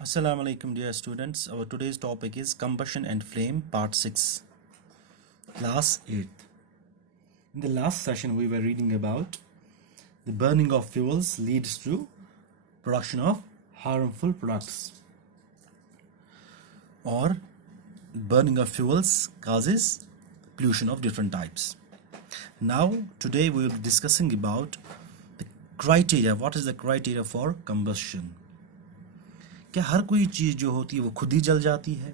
Assalamu alaikum dear students. Our today's topic is combustion and flame part 6, class 8th. In the last session we were reading about the burning of fuels leads to production of harmful products, or burning of fuels causes pollution of different types. Now today we will be discussing about the criteria. What is the criteria for combustion? क्या हर कोई चीज़ जो होती है वो खुद ही जल जाती है?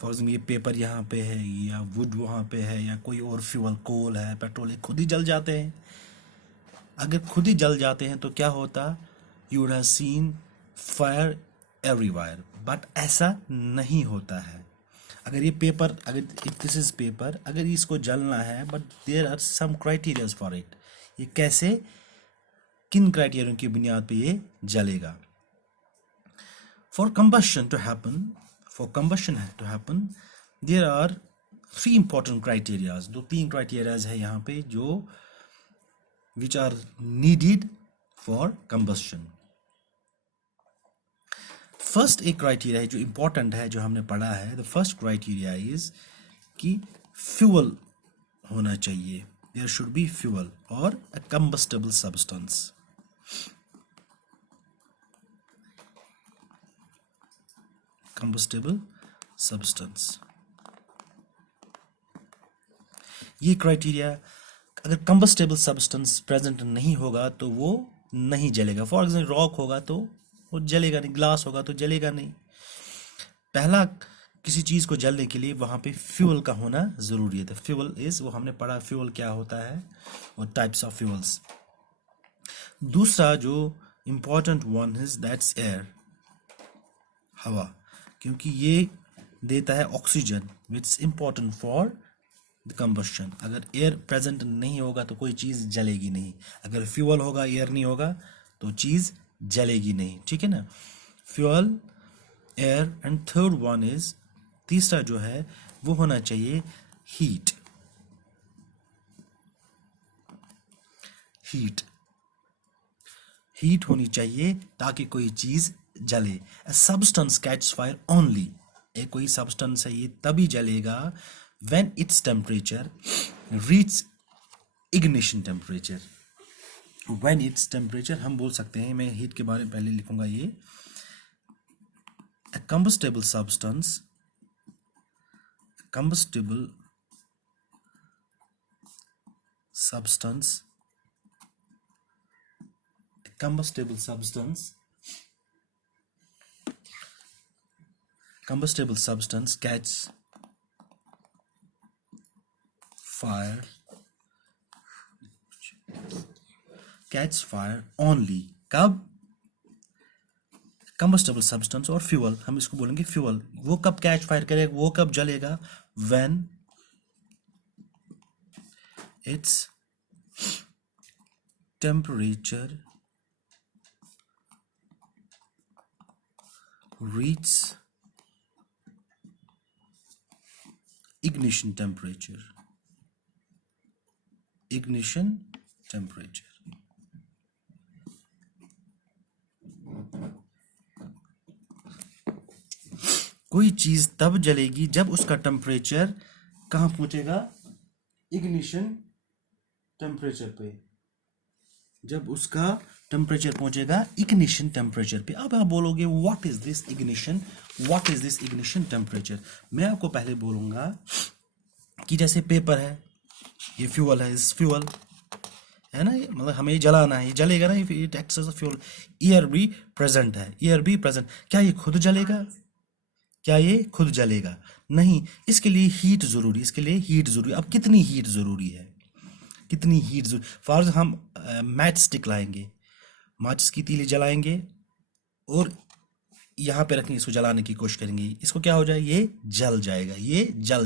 फॉर एग्जाम्पल ये पेपर यहाँ पे है या वुड वहाँ पे है या कोई और फ्यूल कोल है पेट्रोल है, खुद ही जल जाते हैं? अगर खुद ही जल जाते हैं तो क्या होता? You would have seen fire everywhere, but ऐसा नहीं होता है. अगर ये पेपर, अगर दिस इज पेपर, अगर इसको जलना है, but there are some criterias for it. ये कैसे, किन क्राइटेरिया की बुनियाद पे ये जलेगा? For combustion to happen, there are three important criteria. दो तीन criteria है यहाँ पे जो which are needed for combustion. First एक criteria है जो important है, जो हमने पढ़ा है. The first criteria is कि fuel होना चाहिए. There should be fuel or a combustible substance. Combustible substance. ये क्राइटेरिया, अगर combustible substance प्रेजेंट नहीं होगा तो वो नहीं जलेगा. फॉर एग्जाम्पल रॉक होगा तो वो जलेगा नहीं, ग्लास होगा तो जलेगा नहीं. पहला, किसी चीज़ को जलने के लिए वहाँ पे फ्यूल का होना ज़रूरी है. तो फ्यूल इज़, वो हमने पढ़ा फ्यूल क्या होता है और टाइप्स ऑफ फ्यूल्स. दूसरा जो important one is that's air, हवा, क्योंकि ये देता है oxygen which is important for the combustion. अगर एयर प्रेजेंट नहीं होगा तो कोई चीज़ जलेगी नहीं. अगर फ्यूल होगा, एयर नहीं होगा तो चीज़ जलेगी नहीं. ठीक है ना? Fuel, air, and third one is, तीसरा जो है वो होना चाहिए हीट. हीट होनी चाहिए ताकि कोई चीज़ जले. A substance catches fire only. एक कोई substance है, ये तभी जलेगा when its temperature reach ignition temperature. When its temperature, हम बोल सकते हैं, मैं हीट के बारे में पहले लिखूंगा ये. A combustible substance catches fire only. कब? कंबस्टेबल सब्सटेंस और फ्यूल, हम इसको बोलेंगे फ्यूल. वो कब कैच फायर करेगा, वो कब जलेगा? When its temperature reach ignition temperature. कोई चीज तब जलेगी जब उसका टेम्परेचर कहाँ पहुंचेगा? इग्निशन टेम्परेचर पे. जब उसका टेम्परेचर पहुंचेगा इग्निशन टेम्परेचर पे. अब आप बोलोगे what is this ignition temperature? मैं आपको पहले बोलूंगा कि जैसे पेपर है, ये फ्यूल है, इस फ्यूल है ना, मतलब हमें ये जलाना है, ये जलेगा ना, ये acts as a fuel. Air भी प्रेजेंट है, क्या ये खुद जलेगा? नहीं. इसके लिए हीट जरूरी. अब कितनी हीट जरूरी है? फॉर हम मैच स्टिक लाएंगे, माचिस की तीली जलाएंगे और यहाँ पे रखेंगे, इसको जलाने की कोशिश करेंगे, इसको क्या हो जाए? ये जल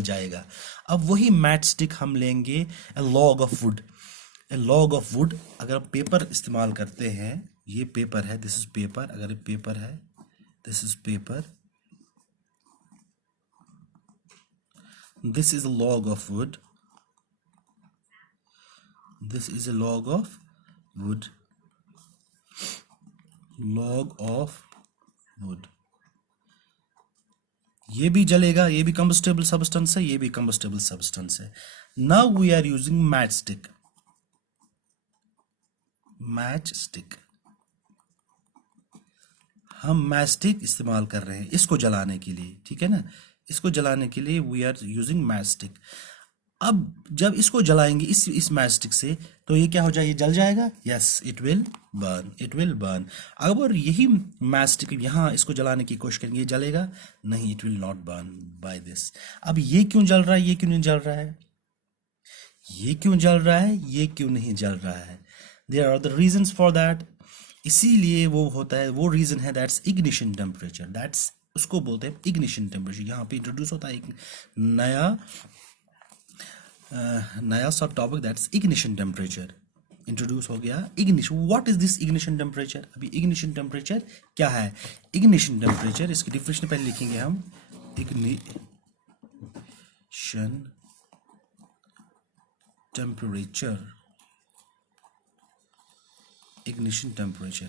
जाएगा. अब वही मैच स्टिक हम लेंगे, ए लॉग ऑफ वुड. अगर हम पेपर इस्तेमाल करते हैं, ये पेपर है, दिस इज पेपर. अगर पेपर है, this is paper, this is a log of would. log of would. ये भी जलेगा, ये भी कंबस्टेबल सब्सटेंस है, ये भी कंबस्टेबल सब्सटेंस है। Now we are using match stick. Match stick, हम मैच स्टिक इस्तेमाल कर रहे हैं इसको जलाने के लिए, ठीक है ना। इसको जलाने के लिए we are using match stick. अब जब इसको जलाएंगे इस मैच स्टिक से, तो ये क्या हो जाएगा, ये जल जाएगा। Yes, it will burn, it will burn. अगर यही मैच स्टिक यहाँ इसको जलाने की कोशिश करेंगे, ये जलेगा नहीं, it will not burn by this. अब ये क्यों जल रहा है, ये क्यों नहीं जल रहा है, ये क्यों जल रहा है, ये क्यों नहीं जल रहा है। There are the reasons for that. इसीलिए वो होता है, वो रीजन है, दैट्स इग्निशन टेम्परेचर। दैट्स, उसको बोलते हैं इग्निशन टेम्परेचर। यहाँ पे इंट्रोड्यूस होता है एक नया सब topic, that's ignition temperature. Introduce हो गया ignition. What is this ignition temperature. अभी इग्निशन टेम्परेचर क्या है। इग्निशन टेम्परेचर, इसकी डिफिनेशन पहले लिखेंगे हम। Ignition temperature, ignition temperature,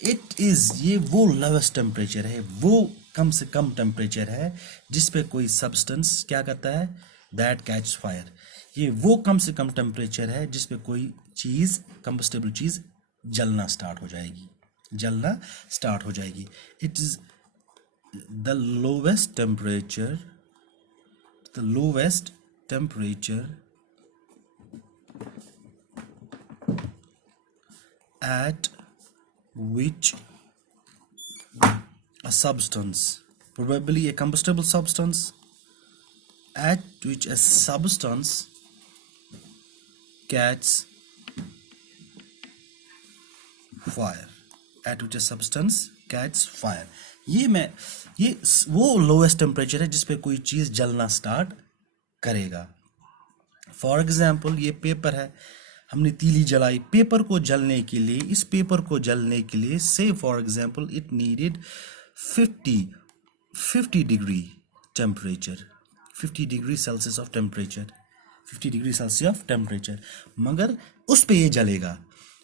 it is, ये वो लोवेस्ट टेम्परेचर है, वो कम से कम टेम्परेचर है जिस पे कोई सब्सटेंस क्या करता है, दैट कैच फायर। ये वो कम से कम टेम्परेचर है जिस पे कोई चीज, कंबस्टेबल चीज जलना स्टार्ट हो जाएगी, जलना स्टार्ट हो जाएगी। It is the lowest temperature, the lowest temperature at which a substance, probably a combustible substance, at which a substance catches fire, at which a substance catches fire। ये वो lowest temperature है जिस पे कोई चीज जलना स्टार्ट करेगा। For example, ये पेपर है, हमने तीली जलाई पेपर को जलने के लिए। इस पेपर को जलने के लिए से for example it needed 50 degree temperature, 50 degree Celsius of temperature, 50 degree Celsius of temperature, मगर उस पे ये जलेगा।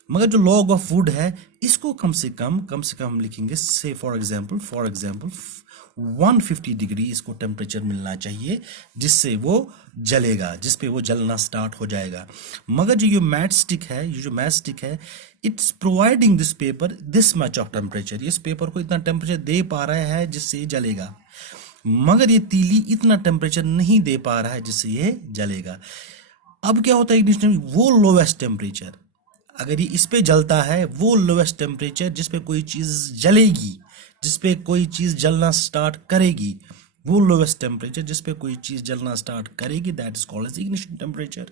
मगर जो लॉग ऑफ वुड है, इसको कम से कम हम लिखेंगे से फॉर एग्जाम्पल 150 डिग्री इसको टेम्परेचर मिलना चाहिए जिससे वो जलेगा, जिस पे वो जलना स्टार्ट हो जाएगा। मगर जो मैच स्टिक है, it's providing this paper this much of temperature. इस पेपर को इतना टेम्परेचर दे पा रहा है जिससे ये जलेगा, मगर ये तीली इतना टेम्परेचर नहीं दे पा रहा है जिससे ये जलेगा। अब क्या होता है इग्निशन, वो लोवेस्ट टेम्परेचर, अगर ये इस पे जलता है, वो लोवेस्ट टेम्परेचर जिस पे कोई चीज जलेगी, जिस पे कोई चीज जलना स्टार्ट करेगी, वो लोवेस्ट टेम्परेचर जिस पे कोई चीज जलना स्टार्ट करेगी, that is called as ignition temperature.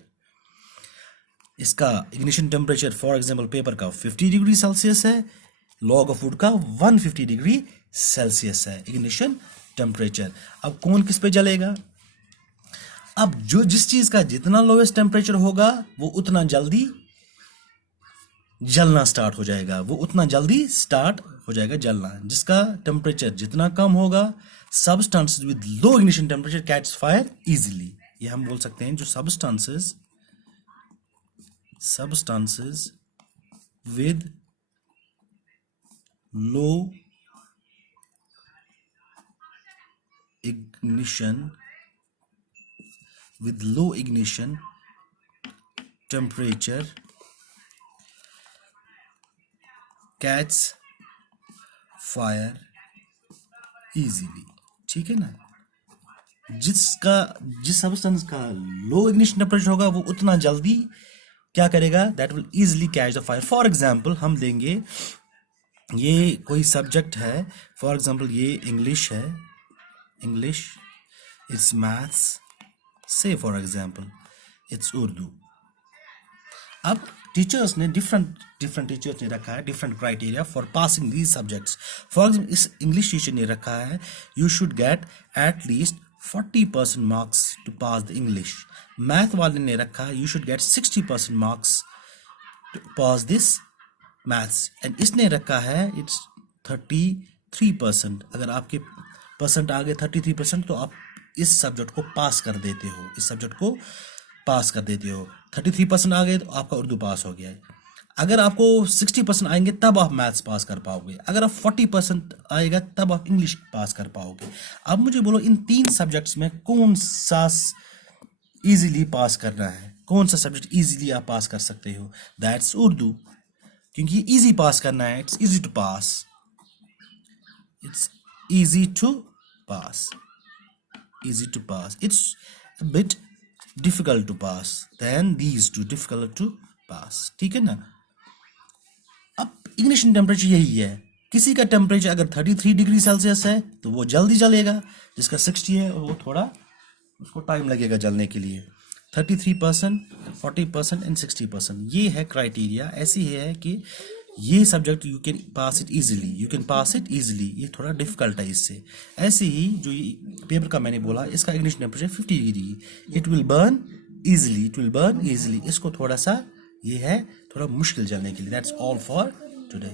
इसका ignition temperature for example paper का 50 डिग्री सेल्सियस है, लॉग ऑफ वुड का 150 डिग्री सेल्सियस है इग्निशन टेम्परेचर। अब कौन किस पे जलेगा। अब जो जिस चीज का जितना लोवेस्ट टेम्परेचर होगा वो उतना जल्दी जलना स्टार्ट हो जाएगा, वो उतना जल्दी स्टार्ट हो जाएगा जलना। जिसका टेम्परेचर जितना कम होगा, substances with low ignition temperature catch fire easily. ये हम बोल सकते हैं जो substances with low ignition temperature catch fire easily। ठीक है ना। जिस सब्सटेंस का लो इग्निशन टेम्परेचर होगा वो उतना जल्दी क्या करेगा, that will easily catch the fire. For example हम देंगे, ये कोई सब्जेक्ट है, फॉर एग्जाम्पल ये इंग्लिश है, English, it's maths, say for example it's Urdu. अब टीचर्स ने डिफरेंट टीचर्स ने रखा है different criteria for passing these subjects. For example इस इंग्लिश टीचर ने रखा है you should get at least 40% marks to pass the English. Math वाले ने रखा है you should get 60% marks to pass this maths. And इसने रखा है इट्स 33%। अगर आपके परसेंट आ गए 33% तो आप इस सब्जेक्ट को पास कर देते हो, 33% आ गए तो आपका उर्दू पास हो गया है। अगर आपको 60% आएंगे तब आप मैथ्स पास कर पाओगे, अगर आप 40% आएगा तब आप इंग्लिश पास कर पाओगे। अब मुझे बोलो इन 3 सब्जेक्ट्स में कौन सा इजीली पास करना है, कौन सा सब्जेक्ट इजीली आप पास कर सकते हो? दैट्स उर्दू, क्योंकि इजी पास करना है। It's easy to pass, it's easy to pass, easy to pass. It's a bit difficult to pass than these two, difficult to pass, ठीक है ना? अब इग्निशन टेम्परेचर यही है, किसी का टेम्परेचर अगर 33 डिग्री सेल्सियस है तो वो जल्दी जलेगा, जिसका 60 है वो थोड़ा उसको टाइम लगेगा जलने के लिए। 33%, 40% एंड 60%, ये है क्राइटेरिया। ऐसी है कि ये subject you can pass it easily, you can pass it easily, ये थोड़ा डिफिकल्ट है इससे। ऐसे ही जो ये पेपर का मैंने बोला, इसका ignition temperature 50 degree, it will burn easily, it will burn easily. इसको थोड़ा सा ये है थोड़ा मुश्किल जलने के लिए। That's all for today.